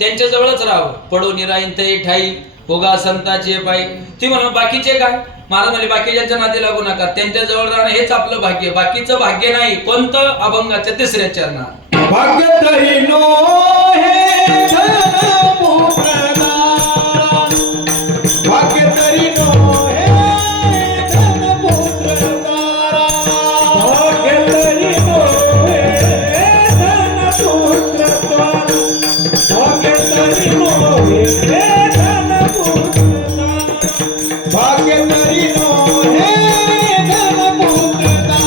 त्यांच्या जवळच राहावं. पडून राहीन ते ठाई होगा संताचे पायी. ती म्हणून बाकीचे काय महाराज म्हणजे बाकीच्या नादी लागू नका, त्यांच्या जवळ राहणं हेच आपलं भाग्य, बाकीचं भाग्य नाही. कोणतं? अभंगाच्या तिसऱ्या चरणात भाग्य तरी नो हे धन पुत्रदारा, भाग्य तरी नो हे धन पुत्रदारा, भाग्य तरी नो हे धन पुत्रदारा, भाग्य तरी नो हे धन पुत्रदारा, भाग्य तरी नो हे धन पुत्रदारा,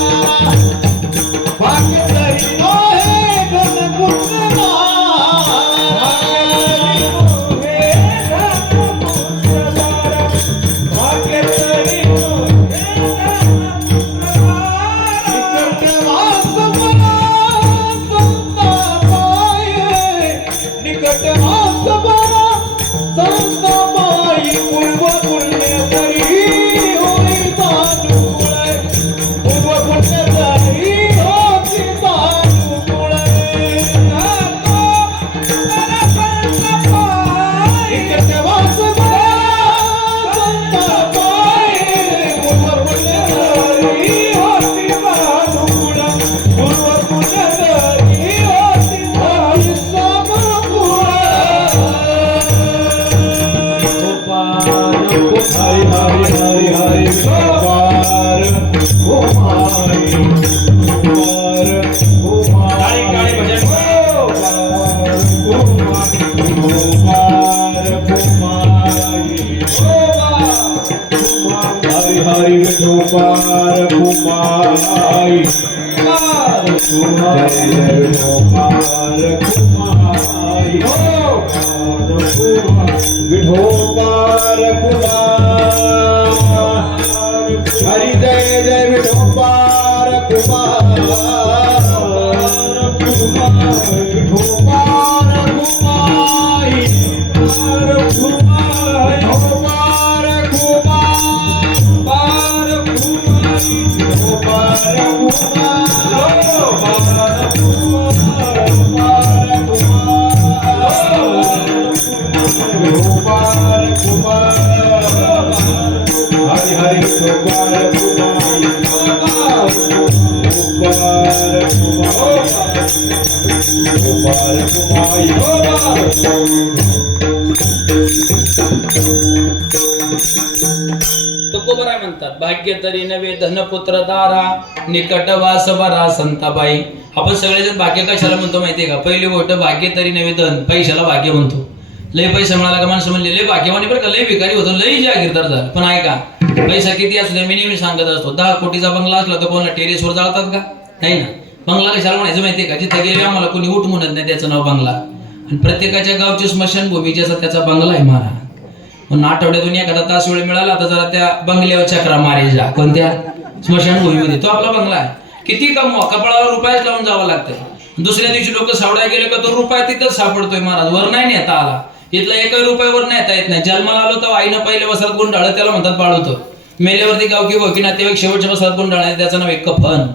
भाग्य तरी no Gopal Kumai, Gopal Kumai, Gopal Kumai, Hari Jai Jai Gopal Kumai, Gopal Kumai, तुकोबरा म्हणतात भाग्य तरी नवे धनपुत्र दारा निकट वास बरा संताबाई. आपण सगळेजण भाग्य कशाला म्हणतो माहितीये का? पहिली गोष्ट भाग्य तरी नवे धन, पैशाला भाग्य म्हणतो. लय पैसा मिळाला का माणसं म्हणले लय भाग्यवानी बरं का, लय भिकारी होतो, लय जागीरदार झाला. पण ऐका, पैसा किती असू दे, मी नेहमी सांगत असतो 10 कोटीचा बंगला असला तर कोणाला टेरेसवर जाळतात का? नाही ना. बंगला कशाला म्हणायचं माहितीये का? जिथे गेले आम्हाला कोणी उठ म्हणत नाही, त्याचं नाव बंगला. आणि प्रत्येकाच्या गावची स्मशानभूमी ज्याचा त्याचा बंगला आहे महाराज. म्हणून आठवड्यातून एखादा तास वेळ मिळाला तर जरा त्या बंगल्यावर चक्रा मारायच्या. कोणत्या? स्मशानभूमीमध्ये. तो आपला बंगला आहे. किती कमवा, कपाळावर रुपयाच लावून जावं लागतंय. दुसऱ्या दिवशी लोक सावड्या गेले का तो रुपया तिथंच सापडतोय महाराज, वर नाही नेता आला. इथला एकही रुपयावर नेता येत नाही. जन्माला आलो तर आईनं पहिल्या वस्त्रात गुंडाळ, त्याला म्हणतात बाळवतो. मेल्यावरती गावकी भावकी नातेवाईक शेवटच्या वस्त्रात गुंडाळ, त्याचं नाव एक कफन.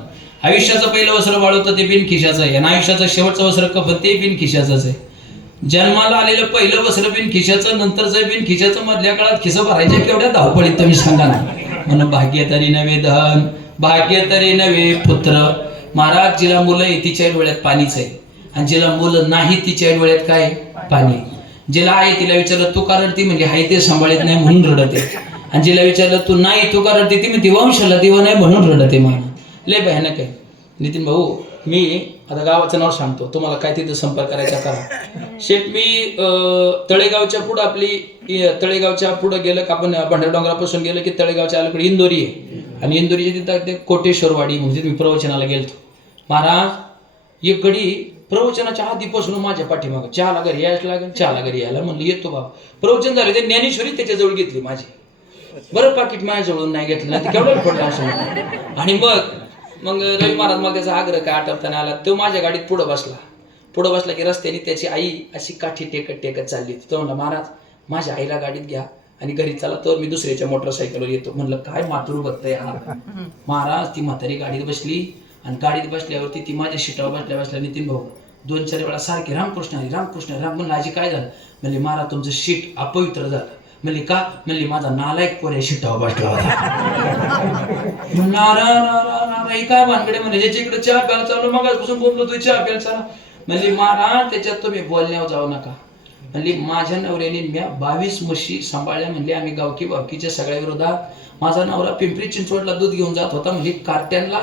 आयुष्याचं पहिलं वस्त्र बाळवतं ते बिन खिशाचं आहे, आणि आयुष्याचं शेवटचं वस्त्र कफन ते बिन खिशाचंच आहे. जन्माला आलेलं पहिलं वस्त्र बिन खिशाचं, नंतरचं बिन खिशाचं, मधल्या काळात खिसं भरायच्या केवढ्या धावपळीत तुम्ही सांगा ना. म्हणून भाग्य तरी नवे धन, भाग्य तरी नवे पुत्र. महाराज जिला मुलं आहे तिच्या डोळ्यात पाणीच आहे, आणि जिला मुलं नाही तिच्या डोळ्यात काय? पाणी. जिला आहे तिला विचारलं तू का रडती, म्हणजे हाय ते सांभाळत नाही म्हणून रडते. आणि जिला विचारलं तू नाही तू का रडते, ती म्हणते वंशाला देव नाही म्हणून रडते. मान लय भयानक आहे. नितीन भाऊ, मी आता गावाचं नाव सांगतो, तुम्हाला काय तिथं संपर्क करायचा करा. शेठ मी तळेगावच्या पुढं आपली तळेगावच्या पुढं गेलं का आपण भंडारडोंगरापासून गेलं की तळेगावच्या अलीकडे इंदोरी आहे, आणि इंदोरीच्या तिथं ते कोटेश्वरवाडी म्हणजे मी प्रवचनाला गेलतो. महाराज एक गडी प्रवचनाच्या आधीपासून माझ्या पाठीमागं चहाला घरी यायला लागेल, चहाला घरी यायला म्हणलं येतो बाबा. प्रवचन झालं ते ज्ञानेश्वरी त्याच्याजवळ घेतली माझी. बरं पाकिट माझ्याजवळून नाही घेतलं नाही केवढं खोटं असं. आणि मग रवी महाराज मला त्याचा आग्रह काय आठवताना आला. तो माझ्या गाडीत पुढं बसला की रस्त्याने त्याची आई अशी काठी टेकत चालली. तो म्हणला महाराज माझ्या आईला गाडीत घ्या आणि घरी चला, तर मी दुसऱ्याच्या मोटरसायकलवर येतो. म्हणलं काय मातृ बघताय हा. महाराज ती म्हातारी गाडीत बसली, आणि गाडीत बसल्यावरती ती माझ्या सीटावर बसल्या नितीन भाऊ 2-4 वेळा सारखे रामकृष्ण हरी रामकृष्ण हरी राम. म्हणलं आजी काय झालं? म्हणले महाराज तुमचं शीट अपवित्र झालं. म्हणली का? म्हणली माझा नालायक पोऱ्या शिटावर बसला होता. नारा काय भानगडे म्हणजे ज्याच्या इकडे चहा प्यायला चालू मगापासून बोललो तू चहा प्यायला चालू. म्हणली महाराज त्याच्यात तुम्ही बोलण्यावर जाऊ नका. म्हणली माझ्या नवऱ्याने मी 22 म्हशी सांभाळल्या. म्हणली आम्ही गावकीच्या सगळ्या विरोधात. माझा नवरा पिंपरी चिंचवडला दूध घेऊन जात होता. म्हणजे कार्ट्यांना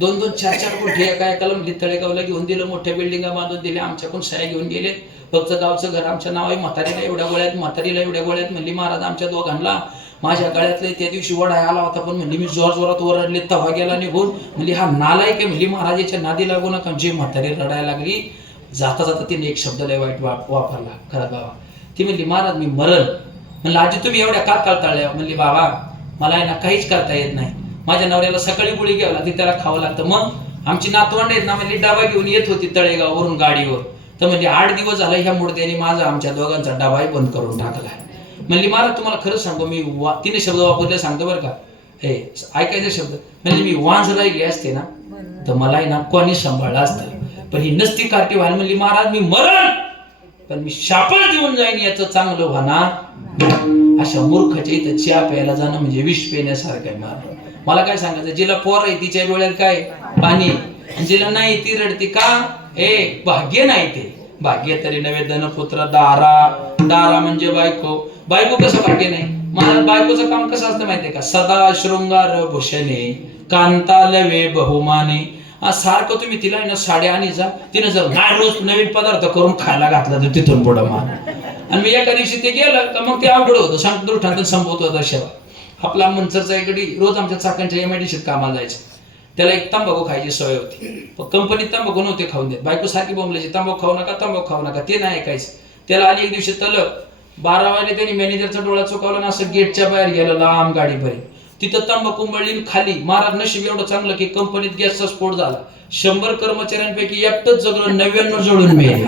2-2, 4-4 गुंठे एका एकाला म्हणजे तळेगावला घेऊन दिलं. मोठ्या बिल्डिंगा बांधून दिल्या. आमच्याकडून सह्या घेऊन गेले. फक्त गावचं घर आमच्या नाव आहे. म्हातारीला एवढ्या गोळ्यात म्हातारीला एवढ्या गोळ्यात. म्हणली महाराज आमच्या दोघांना माझ्या गळ्यातले त्या दिवशी वडाय आला होता. पण म्हणली मी जोरात ओरडले तवा गेला निघून. म्हणली हा नालायक आहे. म्हणली महाराजाच्या नादी लागू नका. जे म्हातारी रडायला लागली जाता जाता तिने एक शब्द लय वाईट वापरला खरा बाबा. ती म्हणली महाराज मी मरण. म्हणलं आजी तुम्ही एवढ्या का टाळताळल्या? म्हणली बाबा मला आहे ना काहीच करता येत नाही. माझ्या नवऱ्याला सकाळी गोळी घ्यावं लागते त्याला खावं लागतं. मग आमची नातवंड आहेत ना म्हणली डबा घेऊन येत होती तळेगाववरून गाडीवर. तर म्हणजे 8 दिवस झाला ह्या मुडद्याने माझा आमच्या दोघांचा डबाही बंद करून टाकला. म्हणली महाराज तुम्हाला खरं सांगू मी तिने शब्द वापरले सांगतो बरं का. हे ऐकायचा शब्द. म्हणजे मी वांज राहिली असते ना तर मला ना कोणी सांभाळलं असतं. पण ही नसती कार्टी व्हायला. म्हणली महाराज मी मरण पण मी शापच देऊन जाईन याचं चांगलं होणार. अशा मूर्खाच्या इथं चहा प्यायला जाणं म्हणजे विष पिण्यासारखं आहे. महाराज मला काय सांगायचं जिला पोर आहे तिच्या डोळ्यात काय पाणी आणि जिला नाही ती रडती का? भाग्य नाही ते. भाग्य तरी नवे धनपुत्र दारा. दारा म्हणजे बायको. बायको कसं भाग्य नाही? महाराज बायकोचं काम कसं असतं माहितीये का? सदा शृंगार भूषणे कांतालवे बहुमाने. सारखं तुम्ही तिला ना साड्या आणि जा. तिने जर नाही रोज नवीन पदार्थ करून खायला घातला तर तिथून पुढं मान. आणि मी एका दिवशी ते गेलं का मग ते अवघड होतं. सांगतो दृष्टांत संभवत होता शेवा. आपला मंचरचा इकडे रोज आमच्या चाकांच्या MIDCत कामाला जायचं. त्याला एक तंबाखू खायची सवय होती. पण कंपनीत तंबाखू नव्हते खाऊन देत. बायको सारखी बोंबलायची तंबाखू खाऊ नका तंबाखू खाऊ नका. ते नाही ऐकायचं. त्याला आली एक दिवशी तलक 12 वाजले त्यांनी मॅनेजरचा डोळा चुकवला ना असं गेटच्या बाहेर गेलं लांब गाडीपर्यंत. तिथं तंबाखू मळली खाली. महाराज नशीब एवढं चांगलं की कंपनीत गॅसचा स्फोट झाला. 100 कर्मचाऱ्यांपैकी एकटंच जगलं. 99 जोडून मेले.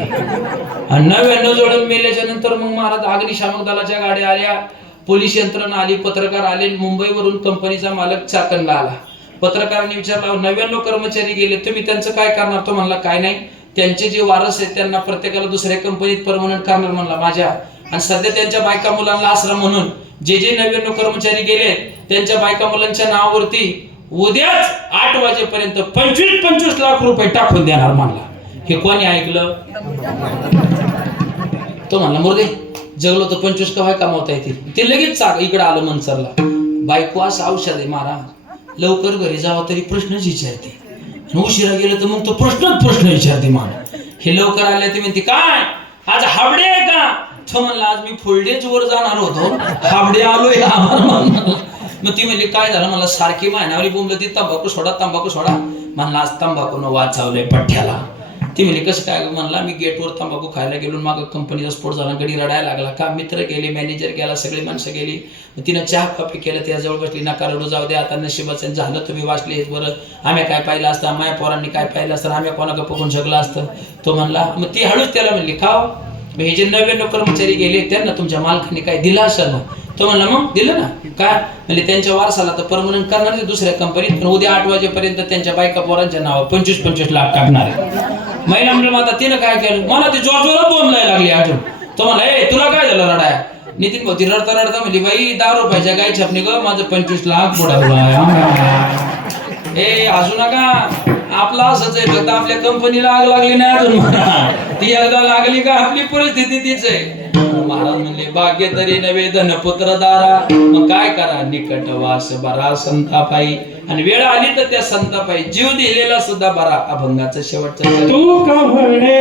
आणि 99 जोडून मेल्याच्या नंतर मग महाराज अग्निशामक दलाच्या गाड्या आल्या. पोलीस यंत्रणा आली. पत्रकार आले. मुंबईवरून कंपनीचा मालक चाकणला आला. पत्रकारांनी विचारलं 99 कर्मचारी गेले तुम्ही त्यांचं काय करणार? तो म्हणला काय नाही त्यांचे जे वारस आहेत त्यांना प्रत्येकाला दुसऱ्या कंपनीत परमनंट करणार म्हणला माझ्या. आणि सध्या त्यांच्या बायका मुलांना आसरा म्हणून जे 99 कर्मचारी गेले त्यांच्या बायका मुलांच्या नावावरती उद्याच 8 वाजेपर्यंत 25 लाख रुपये टाकून देणार म्हणला. हे कोणी ऐकलं? तो म्हणला मोरदे जगलो तर 25 कवाय कमावता येतील. ते लगेच इकडे आलं मनसरला. बायको असं औषध आहे महाराज. लवकर घरी जावं तरी प्रश्नच विचारते. उशिरा गेलं तर मग तो प्रश्न विचारते. मान हे लवकर आले ते म्हणते काय आज हाबडे आहे का? तो म्हणला आज मी फुलडेच वर जाणार होतो हाबडे आलोय. मग ती म्हणली काय झालं? मला सारखी मायनावली बोंबलं ती तंबाखू सोडा. म्हणला आज तंबाखून वाचावलंय पठ्ठ्याला. ती म्हणली कसं काय? म्हणला मी गेटवर तंबाखू खायला गेलो माग कंपनीचा स्फोट झाला. गडी रडायला लागला. का मित्र गेले मॅनेजर गेला सगळी माणसं गेली. तिनं चहा कॉफी केलं त्याजवळ बसली. नका रडू जाऊ दे आता नशिबाचं झालं तुम्ही वाचले बरं. आम्ही काय पाहिलं असतं माया पोरांनी काय पाहिलं असतं आम्ही कोणाकडे बघून जगलं असतं. तो म्हणला मग ती हळूच त्याला म्हणली खाव हे जे 99 कर्मचारी गेले त्यांना तुमच्या मालकाने काय दिलं असेल ना? तो म्हणला मग दिलं ना. काय म्हणजे त्यांच्या वारसाला तर परमनंट करणार आहे दुसऱ्या कंपनीत. पण उद्या 8 वाजेपर्यंत त्यांच्या बायका पोरांच्या नावावर 25 लाख टाकणार आहे. महिला म्हणलं आता तिनं काय केलं? मला ती जोरात बोंबलायला लागली अजून. तो म्हणला तुला काय झालं रडाया? नितीन भाऊ ती रडता म्हणली बाई 10 रुपयाच्या गाय छापणी ग माझं 25 लाख बुडावला. हसू नका. आपला असंच आहे फक्त आपल्या कंपनीला आग लागली नाही अजून. ती एकदा लागली का आपली परिस्थिती तीच आहे. महाराज म्हणले भाग्य तरी नवे धनपुत्र दारा. मग काय करा? निकट वास बरा संतापाई. आणि वेळ आली तर त्या संतापाई जीव दिलेला सुद्धा बरा. अभंगाचं शेवटचं तू का म्हणे